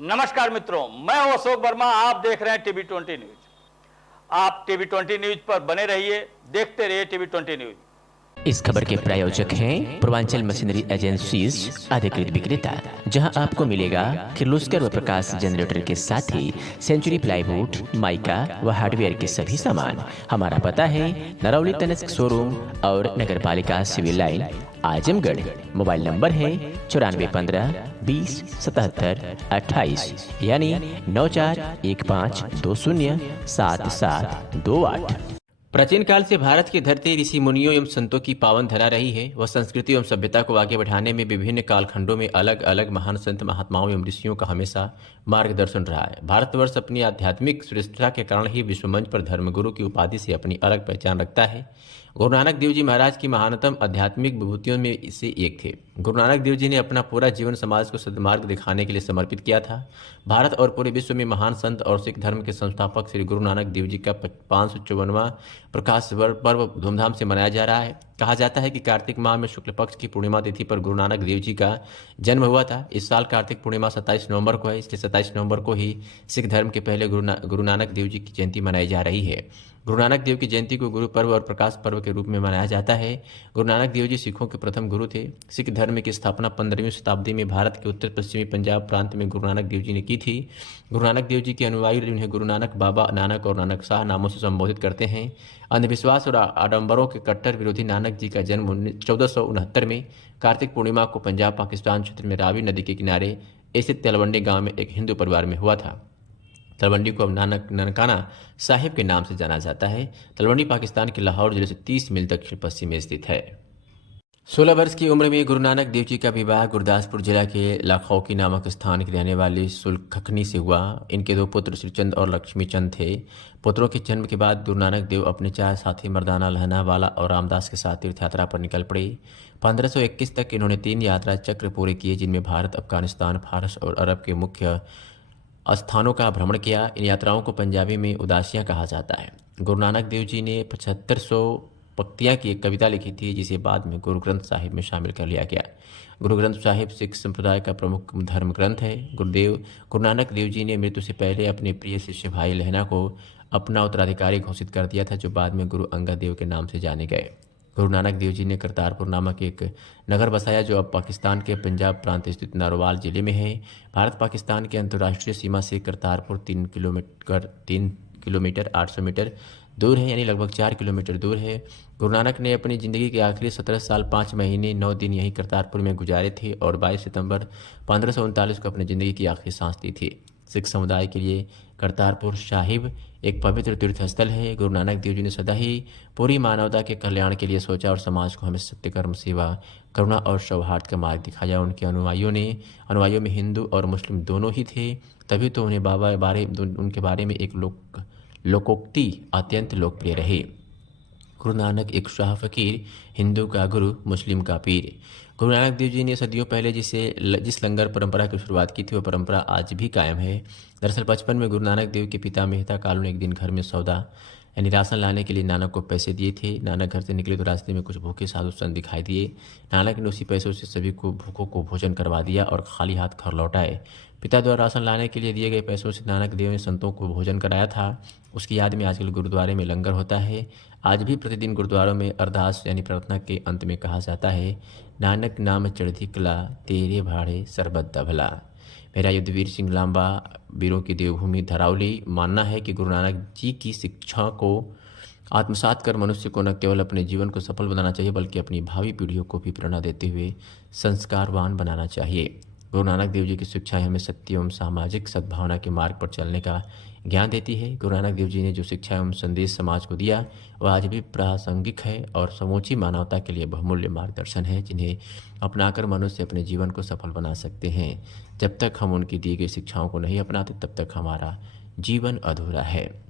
नमस्कार मित्रों, मैं हूं अशोक वर्मा। आप देख रहे हैं टीवी 20 न्यूज। आप टीवी 20 न्यूज पर बने रहिए, देखते रहिए टीवी 20 न्यूज। इस खबर के प्रायोजक हैं पूर्वांचल मशीनरी एजेंसीज अधिकृत विक्रेता, जहां आपको मिलेगा किर्लोस्कर व प्रकाश जनरेटर के साथ ही सेंचुरी प्लाईवुड, माइका व हार्डवेयर के सभी सामान। हमारा पता है नरौली तनिष्क शोरूम और नगर पालिका civil line, Azamgarh. Mobile number है 9415 20 77 28 यानी 9415207728। प्राचीन काल से भारत की धरती ऋषि मुनियों एवं संतों की पावन धरा रही है। वह संस्कृति एवं सभ्यता को आगे बढ़ाने में विभिन्न कालखंडों में अलग अलग महान संत महात्माओं एवं ऋषियों का हमेशा मार्गदर्शन रहा है। भारतवर्ष अपनी आध्यात्मिक श्रेष्ठता के कारण ही विश्वमंच पर धर्मगुरु की उपाधि से अपनी अलग पहचान रखता है। गुरु नानक देव जी महाराज की महानतम आध्यात्मिक विभूतियों में से एक थे। गुरु नानक देव जी ने अपना पूरा जीवन समाज को सद्मार्ग दिखाने के लिए समर्पित किया था। भारत और पूरे विश्व में महान संत और सिख धर्म के संस्थापक श्री गुरु नानक देव जी का 554वां प्रकाश पर्व धूमधाम से मनाया जा रहा है। कहा जाता है कि कार्तिक माह में शुक्ल पक्ष की पूर्णिमा तिथि पर गुरु नानक देव जी का जन्म हुआ था। इस साल कार्तिक पूर्णिमा 27 नवंबर को है, इसलिए 27 नवंबर को ही सिख धर्म के पहले गुरु नानक देव जी की जयंती मनाई जा रही है। गुरु नानक देव की जयंती को गुरु पर्व और प्रकाश पर्व के रूप में मनाया जाता है। गुरु नानक देव जी सिखों के प्रथम गुरु थे। सिख धर्म की स्थापना 15वीं शताब्दी में भारत के उत्तर पश्चिमी पंजाब प्रांत में गुरु नानक देव जी ने की थी। गुरु नानक देव जी के अनुयायी उन्हें गुरु नानक, बाबा नानक और नानक शाह नामों से संबोधित करते हैं। अंधविश्वास और आडंबरों के कट्टर विरोधी नानक जी का जन्म 1469 में कार्तिक पूर्णिमा को पंजाब पाकिस्तान क्षेत्र में रावी नदी के किनारे स्थित तलवंडी गांव में एक हिंदू परिवार में हुआ था। तलवंडी को अब ननकाना साहिब के नाम से जाना जाता है। तलवंडी पाकिस्तान के लाहौर जिले से 30 मील दक्षिण पश्चिम में स्थित है। 16 वर्ष की उम्र में गुरु नानक देव जी का विवाह गुरदासपुर जिला के लाखौकी नामक स्थान की रहने वाली सुलखखनी से हुआ। इनके 2 पुत्र श्रीचंद और लक्ष्मी चंद थे। पुत्रों के जन्म के बाद गुरु नानक देव अपने 4 साथी मर्दाना, लहनावाला और रामदास के साथ तीर्थ यात्रा पर निकल पड़े। 1521 तक इन्होंने 3 यात्रा चक्र पूरे किए, जिनमें भारत, अफगानिस्तान, फारस और अरब के मुख्य स्थानों का भ्रमण किया। इन यात्राओं को पंजाबी में उदासियाँ कहा जाता है। गुरु नानक देव जी ने 7500 पंक्तियाँ की एक कविता लिखी थी, जिसे बाद में गुरु ग्रंथ साहिब में शामिल कर लिया गया। गुरु ग्रंथ साहिब सिख संप्रदाय का प्रमुख धर्म ग्रंथ है। गुरु नानक देव जी ने मृत्यु से पहले अपने प्रिय शिष्य भाई लहना को अपना उत्तराधिकारी घोषित कर दिया था, जो बाद में गुरु अंगद देव के नाम से जाने गए। गुरु नानक देव जी ने करतारपुर नामक एक नगर बसाया, जो अब पाकिस्तान के पंजाब प्रांत स्थित नारोवाल जिले में है। भारत पाकिस्तान के अंतर्राष्ट्रीय सीमा से करतारपुर 3 किलोमीटर 800 मीटर दूर है, यानी लगभग 4 किलोमीटर दूर है। गुरु नानक ने अपनी ज़िंदगी के आखिरी 17 साल 5 महीने 9 दिन यहीं करतारपुर में गुजारे थे और 22 सितंबर 1539 को अपनी ज़िंदगी की आखिरी सांस दी थी। सिख समुदाय के लिए करतारपुर साहिब एक पवित्र तीर्थ स्थल है। गुरु नानक देव जी ने सदा ही पूरी मानवता के कल्याण के लिए सोचा और समाज को हमें सत्य, कर्म, सेवा, करुणा और सौहार्द का मार्ग दिखाया। उनके अनुयायियों में हिंदू और मुस्लिम दोनों ही थे, तभी तो उनके बारे में एक लोकोक्ति अत्यंत लोकप्रिय रही। गुरु नानक एक शाह फकीर, हिंदू का गुरु, मुस्लिम का पीर। गुरु नानक देव जी ने सदियों पहले जिस लंगर परंपरा की शुरुआत की थी, वह परंपरा आज भी कायम है। दरअसल बचपन में गुरु नानक देव के पिता मेहता कालू ने एक दिन घर में सौदा यानी राशन लाने के लिए नानक को पैसे दिए थे। नानक घर से निकले तो रास्ते में कुछ भूखे साधु संत दिखाई दिए। नानक ने उसी पैसों से सभी को भूखों को भोजन करवा दिया और खाली हाथ घर लौट आए। पिता द्वारा राशन लाने के लिए दिए गए पैसों से नानक देव ने संतों को भोजन कराया था। उसकी याद में आजकल गुरुद्वारे में लंगर होता है। आज भी प्रतिदिन गुरुद्वारों में अरदास यानी प्रार्थना के अंत में कहा जाता है, नानक नाम चढ़ी कला, तेरे भाड़े सरबत दभला। मेरा युद्धवीर सिंह लांबा, वीरों की देवभूमि धरावली मानना है कि गुरु नानक जी की शिक्षा को आत्मसात कर मनुष्य को न केवल अपने जीवन को सफल बनाना चाहिए, बल्कि अपनी भावी पीढ़ियों को भी प्रेरणा देते हुए संस्कारवान बनाना चाहिए। गुरु नानक देव जी की शिक्षाएं हमें सत्य एवं सामाजिक सद्भावना के मार्ग पर चलने का ज्ञान देती है। गुरु नानक देव जी ने जो शिक्षा एवं संदेश समाज को दिया, वह आज भी प्रासंगिक है और समूची मानवता के लिए बहुमूल्य मार्गदर्शन है, जिन्हें अपनाकर मनुष्य अपने जीवन को सफल बना सकते हैं। जब तक हम उनकी दी गई शिक्षाओं को नहीं अपनाते, तब तक हमारा जीवन अधूरा है।